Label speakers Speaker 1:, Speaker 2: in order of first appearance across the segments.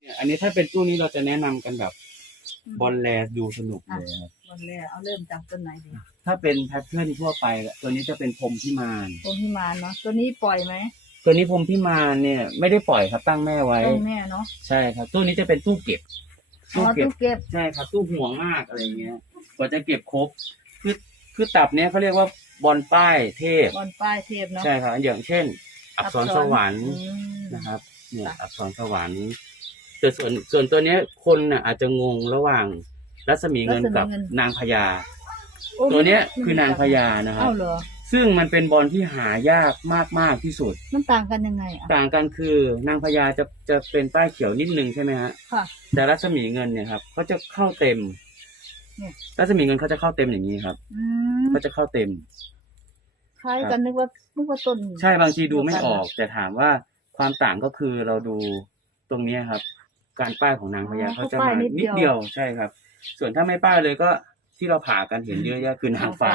Speaker 1: เนี่ยอันนี้ถ้าเป็นตู้นี้เราจะแนะนำกันแบบบอลแลดูสนุกเลยครับ
Speaker 2: วันแรกเอาเริ่มจากต้นไหนดี
Speaker 1: ถ้าเป็นแพทเทิร์นทั่วไปตัวนี้จะเป็นพรมพิมาน
Speaker 2: พรหมพิมานเนาะตัวนี้ปล่อยไหม
Speaker 1: ตัวนี้พรมพิมานเนี่ยไม่ได้ปล่อยครับตั้งแม่ไว้
Speaker 2: ต้องแม่เนาะ
Speaker 1: ใช่ครับตู้นี้จะเป็นตู้เก็บ
Speaker 2: อ๋อ
Speaker 1: ตู้เก็บ
Speaker 2: ตู้เก็บ
Speaker 1: ใช่ครับตู้ห่วงมากอะไรเงี้ยกว่าจะเก็บครบคือคือตับเนี้ยเขาเรียกว่าบอลป้ายเทพ
Speaker 2: บอลป้ายเทพเนาะ
Speaker 1: ใช่ครับอย่างเช่น อักษรสวรรค์
Speaker 2: อืม
Speaker 1: นะครับเนี่ย
Speaker 2: ค่ะ
Speaker 1: อักษรสวรรค์ แต่ส่วนส่วนตัวเนี้ยคนน่ะอาจจะงงระหว่างรัศมีเงินกับนางพญา
Speaker 2: โอ้
Speaker 1: ตัวเนี้ย
Speaker 2: ไม่
Speaker 1: คือนางพญานะครับ
Speaker 2: เอ้าเหรอ
Speaker 1: ซึ่งมันเป็นบอลที่หายากมากๆที่สุด
Speaker 2: มันต่างกันยังไงอะ
Speaker 1: ต่างกันคือนางพญาจะจะเป็นป้ายเขียวนิดนึงใช่ไหมฮะ
Speaker 2: ค่ะ
Speaker 1: แต่รัศมีเงินเนี่ยครับเขาจะเข้าเต็ม
Speaker 2: เนี่ย
Speaker 1: รัศมีเงินเขาจะเข้าเต็มอย่างนี้ครับ
Speaker 2: อืม
Speaker 1: เขาจะเข้าเต็ม
Speaker 2: คล้ายกันนึกว่านึกว่าต้น
Speaker 1: ใช่บางทีดูไม่ออก
Speaker 2: เดียว
Speaker 1: แต่ถามว่าความต่างก็คือเราดูตรงเนี้ยครับ การป้ายของนางพญา
Speaker 2: อ๋อ
Speaker 1: เขาจะ
Speaker 2: เขาป้าย
Speaker 1: มา
Speaker 2: นิด
Speaker 1: นิด
Speaker 2: เดียว
Speaker 1: เดียวใช่ครับ ส่วนถ้าไม่ป้ายเลยก็ที่เราผ่ากันเห็นเยอะแยะคือนางฟ้า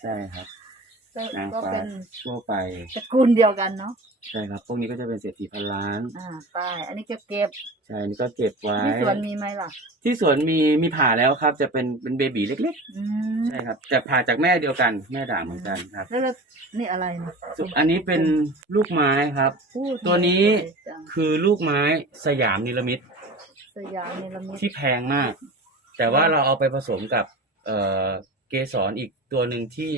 Speaker 1: ใช่ครับ
Speaker 2: ก็
Speaker 1: นาง
Speaker 2: ก็
Speaker 1: ฟ้า
Speaker 2: เป็น
Speaker 1: ทั่วไป
Speaker 2: ตระกูลเดียวกันเนาะ
Speaker 1: ใช่ครับ พวกนี้ก็จะเป็นเศรษฐีพันล้าน
Speaker 2: อ่าป้ายอันนี้ก็เก็บ
Speaker 1: ใช่อันนี่ก็เก็บไว้
Speaker 2: ที่สวนมีไหมล่ะ
Speaker 1: ที่สวนมีมีผ่าแล้วครับ จะเป็นเป็นเบบีเล็ก
Speaker 2: อืม
Speaker 1: ๆ ใช่ครับแต่ผ่าจากแม่เดียวกันแม่ด่างเหมือนกันครับ
Speaker 2: แล้วแล้วนี่อะไรนะ
Speaker 1: ส่วนอันนี้เป็นลูกไม้ครับ
Speaker 2: พูด
Speaker 1: ตัวนี้
Speaker 2: สวยจัง
Speaker 1: คือลูกไม้สยามนิรมิต
Speaker 2: สยามเนลมิต
Speaker 1: ที่แพงมาก แต่ว่าเราเอาไปผสมกับเอ่อเกสรอีกตัวหนึ่งที่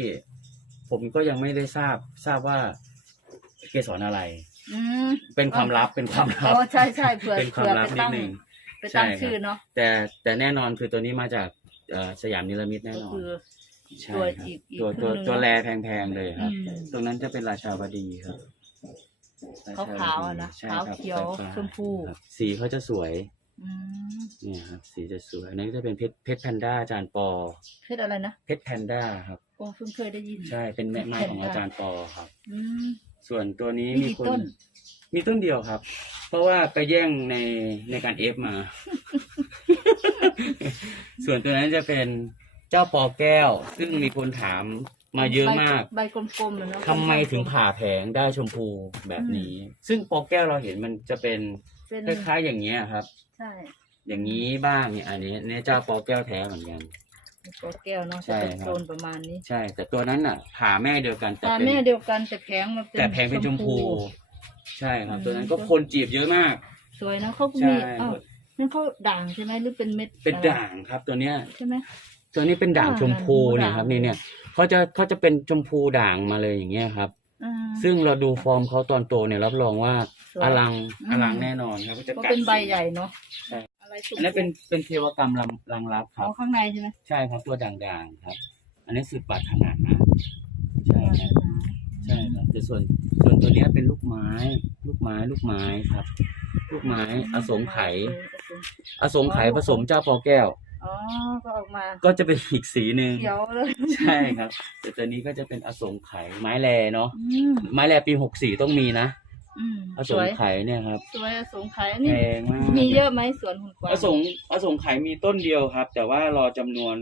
Speaker 1: ผมก็ยังไม่ได้ทราบทราบว่าเกสรอะไร
Speaker 2: อืม
Speaker 1: เป็นความลับเป็นความ
Speaker 2: อ๋
Speaker 1: ลั
Speaker 2: อบใช่ใช่เผื่อ
Speaker 1: เป็นความ
Speaker 2: เผื่อ
Speaker 1: ลับ
Speaker 2: ไป
Speaker 1: นิด
Speaker 2: ตั้ง
Speaker 1: หนึ่ง
Speaker 2: ไปตั้ง
Speaker 1: ใช่ครับ
Speaker 2: ชื่อเนาะ
Speaker 1: แต่แต่แน่นอนคือตัวนี้มาจากเอ่อสยามนิรมิตแน่
Speaker 2: ก็
Speaker 1: นอน
Speaker 2: คือ
Speaker 1: ใช่
Speaker 2: ตัว
Speaker 1: ครับ
Speaker 2: อีกอีก
Speaker 1: ตัว
Speaker 2: ครึ่
Speaker 1: ตัว
Speaker 2: งหนึ่ง
Speaker 1: ตัวแรแพงๆเลยครับ
Speaker 2: อืม
Speaker 1: ตรงนั้นจะเป็นราชาวดีครับรช
Speaker 2: ขาวๆอะนะ
Speaker 1: ใช่
Speaker 2: ขาว
Speaker 1: ครับ
Speaker 2: เขียว
Speaker 1: สาฟ้า
Speaker 2: ชมพู
Speaker 1: ครับสีเขาจะสวย
Speaker 2: อืม
Speaker 1: เนี่ยครับ สีจะสวยอันนี้ก็จะเป็นเพชรเพชรแพนด้าอาจารย์ปอ
Speaker 2: เพชรอะไรนะ
Speaker 1: เพชรแพนด้าครับ
Speaker 2: โอ้เพิ่งเคยได้ยิน
Speaker 1: ใช่เป็นแม่ไม้ของ
Speaker 2: เพชรแพนด้า
Speaker 1: อาจารย์ปอครับ
Speaker 2: อืม
Speaker 1: ส่วนตัวนี้
Speaker 2: มี
Speaker 1: มี
Speaker 2: กี่
Speaker 1: คน
Speaker 2: ต้น
Speaker 1: มีต้นเดียวครับ เพราะว่าไปแย่งในในการเอฟมา ส่วนตัวนั้นจะเป็นเจ้าปอแก้ว ซึ่งมีคนถามมาเยอะมาก
Speaker 2: ใบกลมๆเลยเนาะ
Speaker 1: ทำไมถึงผ่าแผงได้ชมพูแบบนี้ ซึ่งปอแก้วเราเห็นมันจะเป็น
Speaker 2: เป็น
Speaker 1: คล้ายๆอย่างเงี้ยครับ
Speaker 2: ใช่
Speaker 1: อย่างนี้บ้างเนี่ยอันนี้เนี่ยเจ้าปอแก้วแท้เหมือนกัน
Speaker 2: ตัวแก้วเนาะ
Speaker 1: ใช่
Speaker 2: จะเป็น
Speaker 1: ครับ
Speaker 2: โซนประมาณนี้
Speaker 1: ใช่ แต่ตัวนั้นน่ะผ่าแม่เดียวกันแต่
Speaker 2: ตา
Speaker 1: เป็น
Speaker 2: แม่เดียวกันแต่แผงมันเป็น
Speaker 1: แต่แพงเป็นชมพู ใช่ครับ
Speaker 2: อืม
Speaker 1: ตัวนั้นก็คนจีบเยอะมาก
Speaker 2: สวยนะเขาก็
Speaker 1: ใช่
Speaker 2: มีเอ้านั่นเขาด่างใช่ไหมหรือเป็นเม็ด
Speaker 1: เป็น
Speaker 2: อะไร
Speaker 1: ด่างครับตัวเนี้ย
Speaker 2: ใช่ไหม
Speaker 1: ตัวนี้เป็นด่าง
Speaker 2: อ่า
Speaker 1: ชมพู
Speaker 2: ด่าง
Speaker 1: เนี่ยครับ
Speaker 2: ด่าง
Speaker 1: นี่เนี่ยเขาจะเขาจะเป็นชมพูด่างมาเลยอย่างเงี้ยครับ
Speaker 2: อ่า
Speaker 1: ซึ่งเราดูฟอร์มเขาตอนโตเนี่ยรับรองว่า
Speaker 2: สวย
Speaker 1: อลัง
Speaker 2: อืม
Speaker 1: อลังแน่นอนครับก็จะ
Speaker 2: ก็
Speaker 1: กัด
Speaker 2: เป็นใบ
Speaker 1: สี
Speaker 2: ใหญ่เนาะ
Speaker 1: ใช่
Speaker 2: อะไรสุก
Speaker 1: อันนั้นเป็นเป็นเทวกรรมรังรังรับค
Speaker 2: อ๋
Speaker 1: รั
Speaker 2: อบ ข้างในใช่ไหม
Speaker 1: ใช่ครับตัวด่างๆครับ อันนี้สุดปรารถนาใช่ครับใช่ครับแต่ส่วนส่วนตัวเนี้ยเป็นลูกไม้ ลูกไม้ลูกไม้ครับ ลูกไม้อสงไขยอสงไขยผสมเจ้าปอแก้ว
Speaker 2: อ๋อก็ออกมา
Speaker 1: ก็จะเป็นอีกสีหนึ่ง
Speaker 2: เขียวเลย
Speaker 1: ใช่ครับ แต่ตัวนี้ก็จะเป็นอสงไขยไม้แลเนาะ
Speaker 2: อืม
Speaker 1: ไม้แลปีหกสี่ต้องมีนะ
Speaker 2: อืม
Speaker 1: อส
Speaker 2: ส
Speaker 1: ง
Speaker 2: วย
Speaker 1: ไขยเนี่ยครับ
Speaker 2: สวยอสงไขย
Speaker 1: แพ
Speaker 2: นี่
Speaker 1: งมาก
Speaker 2: มีเยอะไหมสวนหุ่นกวาง
Speaker 1: อสงอสงไขยมีต้นเดียวครับ แต่ว่ารอจำนวน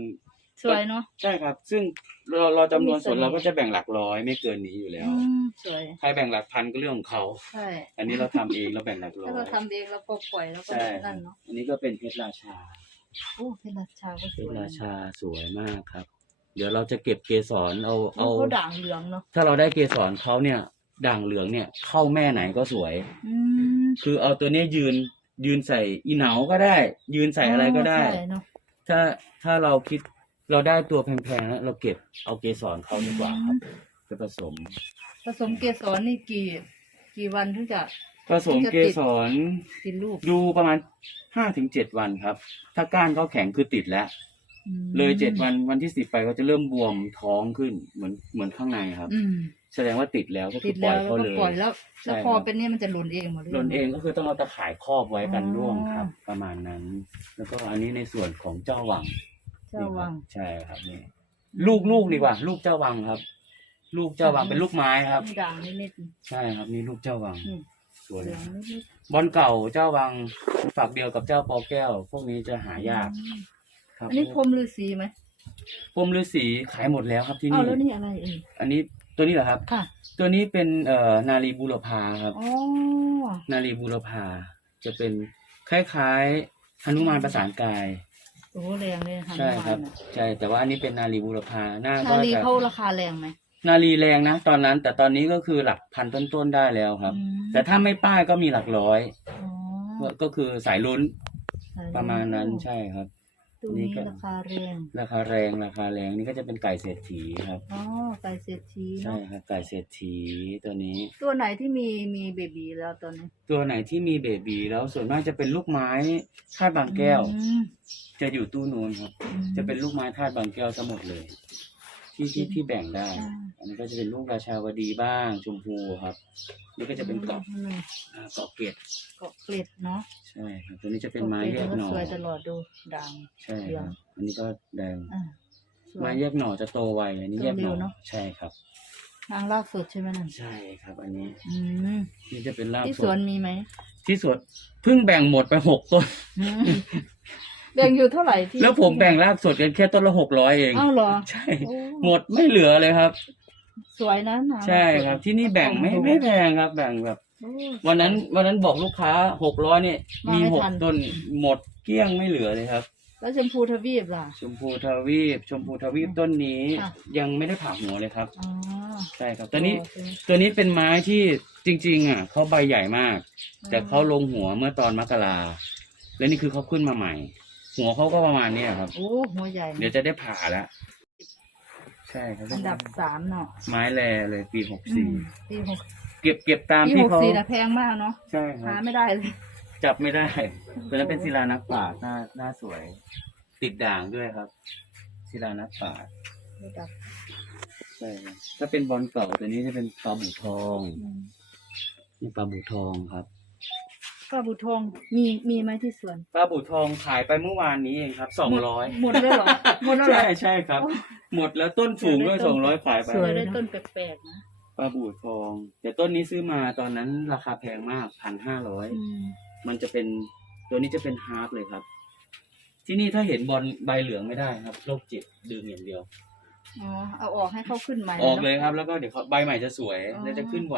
Speaker 2: สวยเนาะ
Speaker 1: ใช่ครับ ซึ่งเราเราจำนวน
Speaker 2: มีเส
Speaker 1: ส่วน
Speaker 2: น่ห์
Speaker 1: เราก็จะแบ่งหลักร้อยไม่เกินนี้อยู่แล้ว
Speaker 2: อืมสวย
Speaker 1: ใครแบ่งหลักพันก็เรื่องของเขา
Speaker 2: ใช่
Speaker 1: อันนี้เราทำเองเราแบ่งหลักร้อ
Speaker 2: ถ้าย เราทำเองเราก็ปล่อยแล้วก็
Speaker 1: ใช่ครั
Speaker 2: นั่
Speaker 1: บ
Speaker 2: นเนาะ
Speaker 1: อันนี้ก็เป็นเพชรราชา
Speaker 2: โอ้เพชรราชาก็
Speaker 1: เพ
Speaker 2: ส
Speaker 1: ช
Speaker 2: ว
Speaker 1: ร
Speaker 2: ย
Speaker 1: ราชาสวยมากครับ เดี๋ยวเราจะเก็บเกสรเอา
Speaker 2: เอา
Speaker 1: เอา
Speaker 2: เขาด่างเหลืองเนาะ
Speaker 1: ถ้าเราได้เกสรเขาเนี่ย ด่างเหลืองเนี่ย เข้าแม่ไหนก็สวย
Speaker 2: อืม
Speaker 1: คือเอาตัวเนี้ยยืนยืนใส่อีเหนาก็ได้ ยืนใส่อะไรก็ได้
Speaker 2: ใช่เนาะ
Speaker 1: ถ้าถ้าเราคิดเราได้ตัวแพงๆแล้วเราเก็บเอาเกสรเขาดีกว่าครับไปผสม
Speaker 2: ผสมเกสรนี่กี่ กี่วันถึงจะ
Speaker 1: ผสมเกสร
Speaker 2: กินลูก
Speaker 1: ดูประมาณห้าถึงเจ็ดวันครับ ถ้าก้านเขาแข็งคือติดแล้ว
Speaker 2: อืม
Speaker 1: เลยเจ็ดวันวันที่สิบไปก็จะเริ่มบวมท้องขึ้นเหมือนเหมือนข้างในครับ
Speaker 2: อืม
Speaker 1: แสดงว่าติดแล้วก็คื
Speaker 2: ติ
Speaker 1: อ
Speaker 2: ด
Speaker 1: ปล่
Speaker 2: แล้
Speaker 1: อ
Speaker 2: วยแล้ว
Speaker 1: เขา
Speaker 2: ก็
Speaker 1: เลย
Speaker 2: ปล่อยแล้ว
Speaker 1: ใช่
Speaker 2: แล้วพอ
Speaker 1: ครับ
Speaker 2: เป็นเนี่ยมันจะหล่นเองหมดเลย
Speaker 1: หล่นเองก็คือต้องเอาตะข่ายครอบไว้กัน
Speaker 2: อ๋อ
Speaker 1: ร่วงครับ ประมาณนั้น แล้วก็อันนี้ในส่วนของเจ้าวัง
Speaker 2: เจ้าวัง
Speaker 1: ใช่ครับนี่ลูกลูกดีกว่า ลูกเจ้าวังครับ ลูกเจ้าวังเป็นลูกไม้ครับ
Speaker 2: มีด่างนิด
Speaker 1: ใช่ครับนี่ลูกเจ้าวัง
Speaker 2: ๆอืม
Speaker 1: สวย
Speaker 2: เหลืองนิด
Speaker 1: บอลเก่าเจ้าวังฝักเดียวกับเจ้าปอแก้ว พวกนี้จะหา
Speaker 2: ๆ
Speaker 1: ยากครับ
Speaker 2: อันนี้พรมฤาษีไหม
Speaker 1: พรมฤาษีขายหมดแล้วครับที่
Speaker 2: อ้าว
Speaker 1: นี่
Speaker 2: แล้วนี่อะไรเอ่ย
Speaker 1: อันนี้ ตัวนี้เหรอครับ
Speaker 2: ค่ะ
Speaker 1: ตัวนี้เป็นเอ่อนารีบูรพาครับ
Speaker 2: อ๋อ
Speaker 1: นารีบูรพาจะเป็นคล้ายๆหนุมานประสานกาย
Speaker 2: โอ้โหแรงเลยหัน
Speaker 1: ใช่ครับ
Speaker 2: มาน่ะ
Speaker 1: ใช่แต่ว่าอันนี้เป็นนารีบูรพาหน้าก็
Speaker 2: นาลี
Speaker 1: จะ
Speaker 2: เขาราคาแรงไหม
Speaker 1: นารีแรงนะ ตอนนั้น แต่ตอนนี้ก็คือหลักพันต้นๆได้แล้วครับ
Speaker 2: อืม
Speaker 1: แต่ถ้าไม่ป้ายก็มีหลักร้อย
Speaker 2: อ๋อ
Speaker 1: ก็ก็คือสายลุ้น
Speaker 2: ใช่
Speaker 1: ประมาณนั้นใช่ครับ
Speaker 2: ตัว
Speaker 1: นี่
Speaker 2: นี้
Speaker 1: ก็
Speaker 2: ราคาแรง
Speaker 1: ราคาแรงราคาแรงนี่ก็จะเป็นไก่เศรษฐีครับ
Speaker 2: อ๋อไก่เศรษฐี
Speaker 1: ใช่
Speaker 2: เนาะ
Speaker 1: ครับไก่เศรษฐีตัวนี้
Speaker 2: ตัวไหนที่มีมีเบบีแล้วตอนนี้
Speaker 1: ตัวไหนที่มีเบบีแล้วส่วนมากจะเป็นลูกไม้ธาตุบางแก้ว
Speaker 2: อืม
Speaker 1: จะอยู่ตู้นู้นครับ
Speaker 2: อืม
Speaker 1: จะเป็นลูกไม้ธาตุบางแก้วทั้งหมดเลย ที่ที่ที่แบ่งได้
Speaker 2: อ่า
Speaker 1: อันนี้ก็จะเป็นลูกราชาวดีบ้างชมพูครับ นี่ก็จะเป็นเกาะ
Speaker 2: อืม
Speaker 1: อ่าเกาะเกล็ด
Speaker 2: เกาะเกล็ดเนาะ
Speaker 1: ใช่ครับตัวนี้จะเป็นไม้แยก
Speaker 2: เกาะ
Speaker 1: ห
Speaker 2: เล็
Speaker 1: น่
Speaker 2: ด
Speaker 1: อ
Speaker 2: ก็สวยตลอดดูดัง
Speaker 1: ใช่
Speaker 2: เหลื
Speaker 1: ค
Speaker 2: อง
Speaker 1: รับอันนี้ก็แดง
Speaker 2: อ่าสวย
Speaker 1: ไม้แยกหน่อจะโตไวอันนี้แยกหน่
Speaker 2: โตเร็
Speaker 1: อ
Speaker 2: วเนอะ
Speaker 1: ใช่ครับ
Speaker 2: ทางล่าสุดใช่ไหมนั่น
Speaker 1: ใช่ครับ อันนี้
Speaker 2: อืม
Speaker 1: นี่จะเป็นราก
Speaker 2: ที่
Speaker 1: ส
Speaker 2: สวน
Speaker 1: ด
Speaker 2: มีไหม
Speaker 1: ที่สวนเพิ่งแบ่งหมดไปหกต้น
Speaker 2: อืม แบ่งอยู่เท่าไหร่ที่
Speaker 1: แล้วผมแบ่งรากสดกันแค่ต้นละหกร้อยเอง
Speaker 2: อ้าวเหรอ
Speaker 1: ใช่
Speaker 2: โอ้
Speaker 1: หมดไม่เหลือเลยครับ
Speaker 2: สวยนะหนา
Speaker 1: ใช่ครับ ที่นี่แบ่งไม่ไม่แพงครับ แบ่งแบบ
Speaker 2: โอ้
Speaker 1: วันนั้นวันนั้นบอกลูกค้าหกร้อยเนี่ย
Speaker 2: มา
Speaker 1: มี
Speaker 2: ไม่
Speaker 1: หก
Speaker 2: ทัน
Speaker 1: ต้นหมดเกลี้ยงไม่เหลือเลยครับ
Speaker 2: แล้วชมพูทวีปล่ะ
Speaker 1: ชมพูทวีป ชมพูทวีปต้นนี้
Speaker 2: ค่ะ
Speaker 1: ยังไม่ได้ผ่าหัวเลยครับ
Speaker 2: อ๋อ
Speaker 1: ใช่ครับตัวนี้
Speaker 2: โอเค
Speaker 1: ตัวนี้เป็นไม้ที่จริง ๆ อะเขาใบใหญ่มาก แต่เขาลงหัวเมื่อตอนมกราแล้วนี่คือเขาขึ้นมาใหม่ หัวเขาก็ประมาณเนี้ยครับ
Speaker 2: โอ้หัวใหญ่
Speaker 1: เดี๋ยวจะได้ผ่าแล้วใช่ครับ
Speaker 2: อันดับสามเนาะ
Speaker 1: ไม้แรเลยปีหก
Speaker 2: อื
Speaker 1: สี่
Speaker 2: มปีหก
Speaker 1: เก็บเก็บตาม
Speaker 2: ปี
Speaker 1: ที่
Speaker 2: หก
Speaker 1: เขา
Speaker 2: สี่นะแพงมากเนาะ
Speaker 1: ใช่ค
Speaker 2: หา
Speaker 1: รับ
Speaker 2: ไม่ได้เลย
Speaker 1: จับไม่ได้ตัวนั้นเป็นศิลานักปราชญ์หน้าหน้าสวย ติดด่างด้วยครับศิลานักปราชญ์
Speaker 2: ระดับ
Speaker 1: ใช่ครับถ้าเป็นบอลเก่าตัวนี้จะเป็นปลาบูทอง
Speaker 2: อืม
Speaker 1: นี่ปลาบูทองครับ
Speaker 2: ป้าบุญทองมีมีไหมที่สวน
Speaker 1: ปลาบูทองขายไปเมื่อวานนี้เองครับสองร้อย
Speaker 2: หมดแล้วเหรอหมดแล้วเหรอ
Speaker 1: ใช่ใช่ครับ หมดแล้วต้นสูงด้วยสองร้อยขายไป
Speaker 2: สวยได้ต้นแปลกๆนะ
Speaker 1: ปลาบูทองแต่ต้นนี้ซื้อมาตอนนั้นราคาแพงมากพันห้าร้อย
Speaker 2: อืม
Speaker 1: มันจะเป็นตัวนี้จะเป็นฮาร์ปเลยครับ ที่นี่ถ้าเห็นบอลใบเหลืองไม่ได้ครับโรคจิตดื่มอย่างเดียว
Speaker 2: อ๋อเอาออกให้เขาขึ้นใหม่
Speaker 1: ออกเลย
Speaker 2: นะ
Speaker 1: ครับ แล้วก็เดี๋ยวเขาใบใหม่จะสวย
Speaker 2: อ๋อ
Speaker 1: แล้วจะขึ้นไว